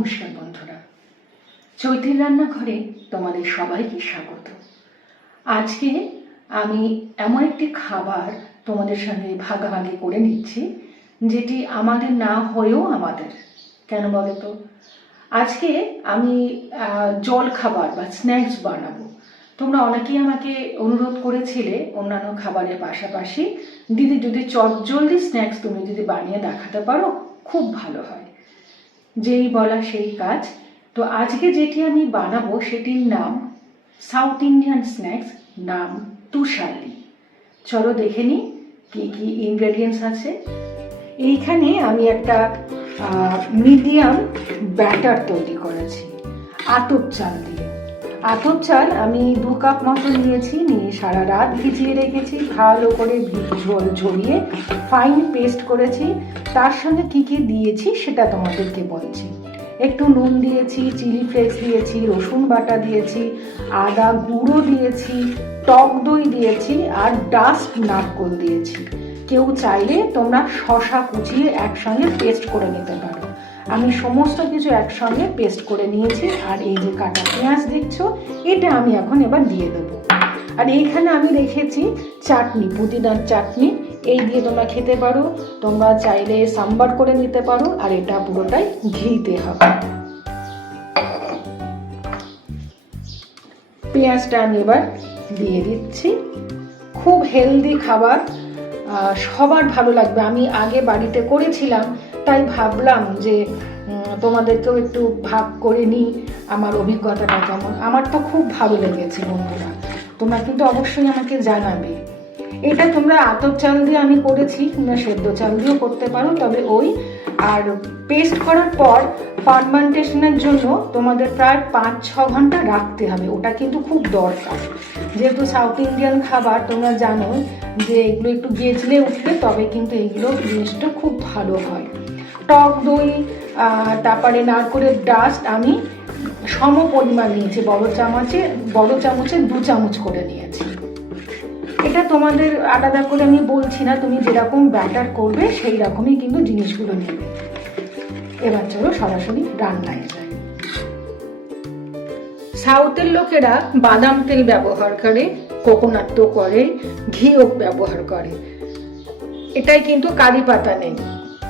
নমস্কার বন্ধুরা। চৈত্রীর রান্নাঘরে তোমাদের সবাইকে স্বাগত। আজকে আমি এমন একটি খাবার তোমাদের সঙ্গে ভাগাভাগি করে নিচ্ছি, যেটি আমাদের না হয়েও আমাদের। কেন বলো তো? আজকে আমি জল খাবার বা স্ন্যাক্স বানাবো। তোমরা অনেকেই আমাকে অনুরোধ করেছিলে অন্যান্য খাবারের পাশাপাশি। দিদি, যদি চটজলদি স্ন্যাক্স তুমি যদি বানিয়ে দেখাতে পারো, খুব ভালো হয়। যেই বলা সেই কাজ। তো আজকে যেটি আমি বানাবো সেটির নাম সাউথ ইন্ডিয়ান স্ন্যাক্স নাম তুষালি চলো দেখে নিই কী কী ইনগ্রেডিয়েন্টস আছে। এইখানে আমি একটা মিডিয়াম ব্যাটার তৈরি করেছি, আতপ চাল দিয়ে। আতপ চাল, আমি দু কাপ মতো নিয়েছি, নিয়ে সারা রাত ভিজিয়ে রেখেছি, ভালো করে ঝরিয়ে ফাইন পেস্ট করেছি। তার সঙ্গে কি কি দিয়েছি সেটা তোমাদেরকে বলছি। একটু নুন দিয়েছি চিলি ফ্লেক্স দিয়েছি, রসুন বাটা দিয়েছি, আদা গুঁড়ো দিয়েছি, টক দই দিয়েছি, আর ডাস্ট নারকোল দিয়েছি। কেউ চাইলে তোমরা শশা কুচিয়ে একসঙ্গে পেস্ট করে নিতে পারো। আমি সমস্ত কিছু একসঙ্গে পেস্ট করে নিয়েছি, আর এই যে কাটা পেঁয়াজ দেখছ, এটা আমি এখন এবার দিয়ে দেবো। আর এইখানে আমি রেখেছি চাটনি, পুদিনার চাটনি, এই দিয়ে তোমরা খেতে পারো, তোমরা চাইলে সাম্বার করে নিতে পারো, আর এটা পুরোটাই ঘিতে হবে। পেঁয়াজটা আমি এবার দিয়ে দিচ্ছি। খুব হেলদি খাবার সবার ভালো লাগবে। আমি আগে বাড়িতে করেছিলাম তাই ভাবলাম যে তোমাদেরকেও একটু ভাগ করে নিই আমার অভিজ্ঞতাটা কেমন। আমার তো খুব ভালো লেগেছে বন্ধুরা। তোমরা কিন্তু অবশ্যই আমাকে জানাবে। এটা তোমরা আতপ চাল দিয়ে আমি করেছি, তোমরা সেদ্ধ চাল দিয়েও করতে পারো, তবে ওই আর পেস্ট করার পর ফার্মেন্টেশনের জন্য তোমাদের প্রায় পাঁচ, ছ ঘণ্টা রাখতে হবে। ওটা কিন্তু খুব দরকার। যেহেতু সাউথ ইন্ডিয়ান খাবার, তোমরা জানো যে এগুলো একটু গেজলে উঠবে, তবে কিন্তু এগুলো জিনিসটা খুব ভালো হয়। টক দই তারপরে নারকোলের ডাস্ট আমি সম পরিমাণ নিয়েছি, বড় চামচে বড় চামচে দু চামচ করে নিয়েছি। এটা তোমাদের আলাদা করে আমি বলছি না, তুমি যেরকম ব্যাটার করবে সেই রকমই কিন্তু জিনিসগুলো নেবে। এবার চলো সরাসরি রান্নায় যাই। সাউথের লোকেরা বাদাম তেল ব্যবহার করে কোকোনাট করে, ঘিও ব্যবহার করে। এটাই কিন্তু কারি পাতা নেই।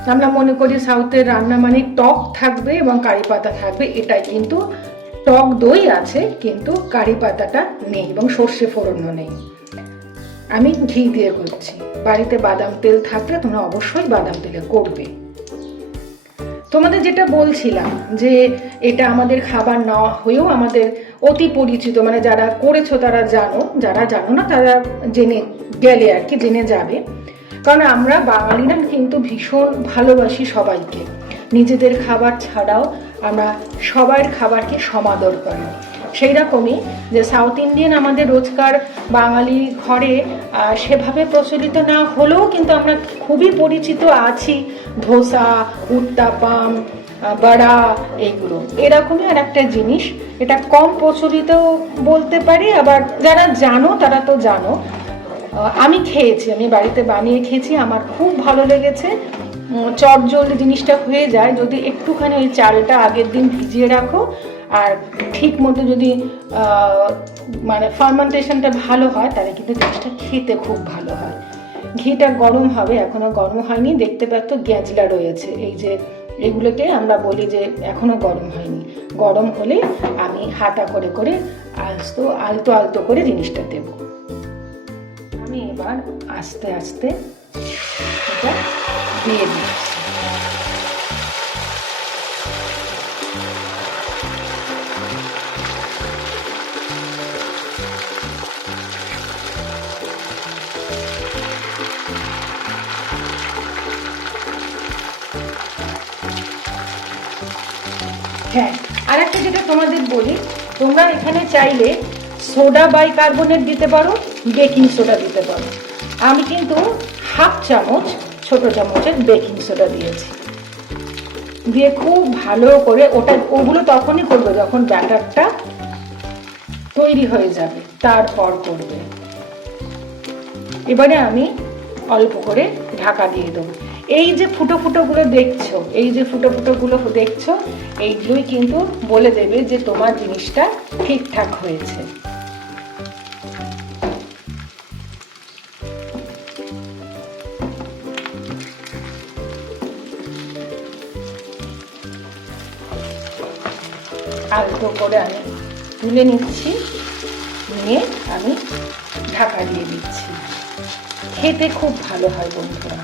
আমরা মনে করি সাউথের রান্না মানে টক থাকবে এবং কারি পাতা থাকবে, এটাই কিন্তু টক দই আছে, কিন্তু কারি পাতাটা নেই এবং সর্ষে ফোড়নও নেই। আমি ঘি দিয়ে করছি। বাড়িতে বাদাম তেল থাকলে তোমরা অবশ্যই বাদাম তেলে করবে। তোমাদের যেটা বলছিলাম যে এটা আমাদের খাবার না হয়েও আমাদের অতি পরিচিত মানে যারা করেছ তারা জানো, যারা জানো না তারা জেনে গেলে আর কি, জেনে যাবে। কারণ আমরা বাঙালিরা কিন্তু ভীষণ ভালোবাসি সবাইকে। নিজেদের খাবার ছাড়াও আমরা সবার খাবারকে সমাদর করি। সেই রকমই যে সাউথ ইন্ডিয়ান আমাদের রোজকার বাঙালি ঘরে সেভাবে প্রচলিত না হলেও কিন্তু আমরা খুবই পরিচিত আছি। ধোসা উত্তাপাম বড়া এইগুলো। এরকমই আর একটা জিনিস। এটা কম প্রচলিত বলতে পারি, আবার যারা জানো তারা তো জানো। আমি খেয়েছি, আমি বাড়িতে বানিয়ে খেয়েছি, আমার খুব ভালো লেগেছে। চট জলদি জিনিসটা হয়ে যায়, যদি একটুখানি ওই চালটা আগের দিন ভিজিয়ে রাখো, আর ঠিক মতো যদি মানে ফার্মেন্টেশনটা ভালো হয়, তাহলে কিন্তু জিনিসটা খেতে খুব ভালো হয়। ঘিটা গরম হবে, এখনও গরম হয়নি, দেখতে পাচ্ছ গ্যাঁজলা রয়েছে। এই যে এগুলোকে আমরা বলি যে এখনও গরম হয়নি। গরম হলে আমি হাতা করে করে আস্তো আলতো আলতো করে জিনিসটা দেবো। আমি এবার আস্তে আস্তে এটা দিয়ে দিচ্ছি। হ্যাঁ আর একটা যেটা তোমাদের বলি, তোমরা এখানে চাইলে সোডা বাই কার্বনেট দিতে পারো বেকিং সোডা দিতে পারো। আমি কিন্তু হাফ চামচ, ছোট চামচের বেকিং সোডা দিয়েছি। দিয়ে খুব ভালো করে ওটা, ওগুলো তখনই করবে যখন ব্যাটারটা তৈরি হয়ে যাবে, তারপর করবে। এবারে আমি অল্প করে ঢাকা দিয়ে দেবো। এই যে ফুটো ফুটোগুলো দেখছ, এই যে ফুটো ফুটোগুলো দেখছ, এইগুলোই কিন্তু বলে দেবে যে তোমার জিনিসটা ঠিকঠাক হয়েছে। আলতো করে আমি তুলে নিচ্ছি, নিয়ে আমি ঢাকা দিয়ে দিচ্ছি। খেতে খুব ভালো হয় বন্ধুরা।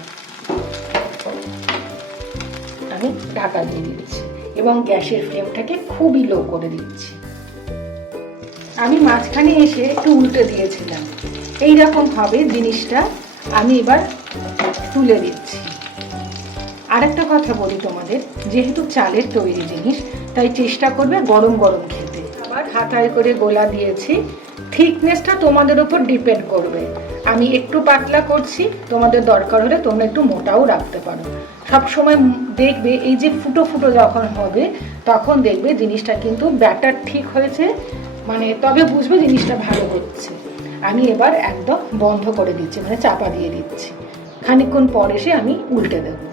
আমি ঢাকা দিয়ে দিচ্ছি এবং গ্যাসের ফ্লেমটাকে খুবই লো করে দিচ্ছি। আমি মাঝখানে এসে একটু উল্টে দিয়েছিলাম। এই হবে জিনিসটা, আমি এবার তুলে দিচ্ছি। আরেকটা কথা বলি তোমাদের, যেহেতু চালের তৈরি জিনিস, তাই চেষ্টা করবে গরম গরম খেতে। আবার হাতায় করে গোলা দিয়েছি থিকনেসটা তোমাদের উপর ডিপেন্ড করবে। আমি একটু পাতলা করছি, তোমাদের দরকার হলে তোমরা একটু মোটাও রাখতে পারো। সব সময় দেখবে এই যে ফুটো ফুটো যখন হবে, তখন দেখবে জিনিসটা কিন্তু ব্যাটার ঠিক হয়েছে মানে তবে বুঝবে জিনিসটা ভালো হচ্ছে। আমি এবার একদম বন্ধ করে দিচ্ছি মানে চাপা দিয়ে দিচ্ছি। খানিকক্ষণ পর এসে আমি উল্টে দেবো।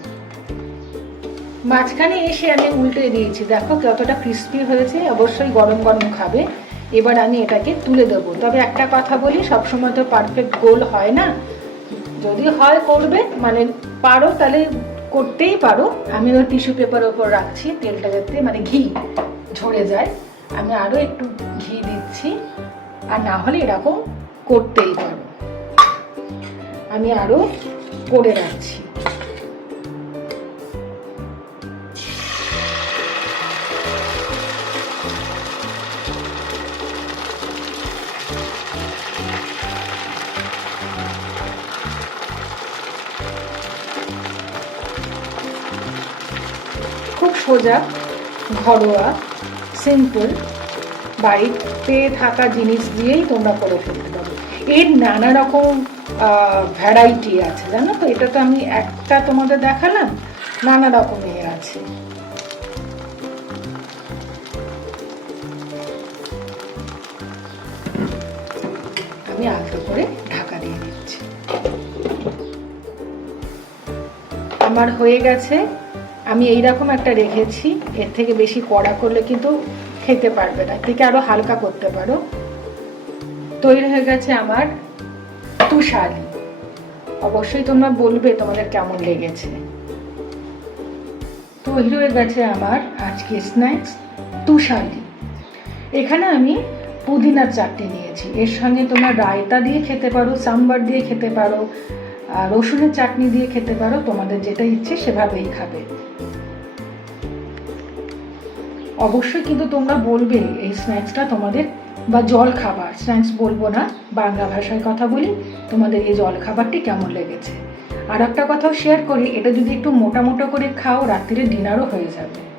মাঝখানে এসে আমি উল্টে দিয়েছি। দেখো কতটা ক্রিস্পি হয়েছে, অবশ্যই গরম গরম খাবে। এবার আমি এটাকে তুলে দেবো। তবে একটা কথা বলি, সবসময় তো পারফেক্ট গোল হয় না। যদি হয় করবে মানে পারো তাহলে করতেই পারো। আমি ওই টিস্যু পেপারের ওপর রাখছি, তেলটা যাতে মানে ঘি ঝরে যায়। আমি আরও একটু ঘি দিচ্ছি, আর না হলে এরকম করতেই পারো। আমি আরও করে রাখছি। সোজা, ঘরোয়া সিম্পল বাড়িতে থাকা জিনিস দিয়েই তোমরা করে ফেলতে পারো। এর নানা রকম ভ্যারাইটি আছে, জানো তো? এটা তো আমি একটা তোমাদের দেখালাম, নানা রকমের আছে। আমি আলতো করে ঢাকা দিয়ে দিচ্ছি। আমার হয়ে গেছে আমি এই রকম একটা রেখেছি, এর থেকে বেশি কড়া করলে কিন্তু খেতে পারবে না। থেকে আরও হালকা করতে পারো। তৈরি হয়ে গেছে আমার তুষালি। অবশ্যই তোমরা বলবে তোমাদের কেমন লেগেছে। তৈরি হয়ে গেছে আমার আজকে স্ন্যাক্স তুষালি। এখানে আমি পুদিনার চাটনি নিয়েছি। এর সঙ্গে তোমরা রায়তা দিয়ে খেতে পারো, সাম্বার দিয়ে খেতে পারো রসুনের চাটনি দিয়ে খেতে পারো, তোমাদের যেটা ইচ্ছে সেভাবেই খাবে। অবশ্যই কিন্তু তোমরা বলবে এই স্ন্যাক্সটা তোমাদের, বা জল খাবার, স্ন্যাক্স বলব না, বাংলা ভাষায় কথা বলি, তোমাদের এই জল খাবারটি কেমন লেগেছে। আর একটা কথাও শেয়ার করি, এটা যদি একটু মোটা মোটা করে খাও, রাত্রিরে ডিনারও হয়ে যাবে।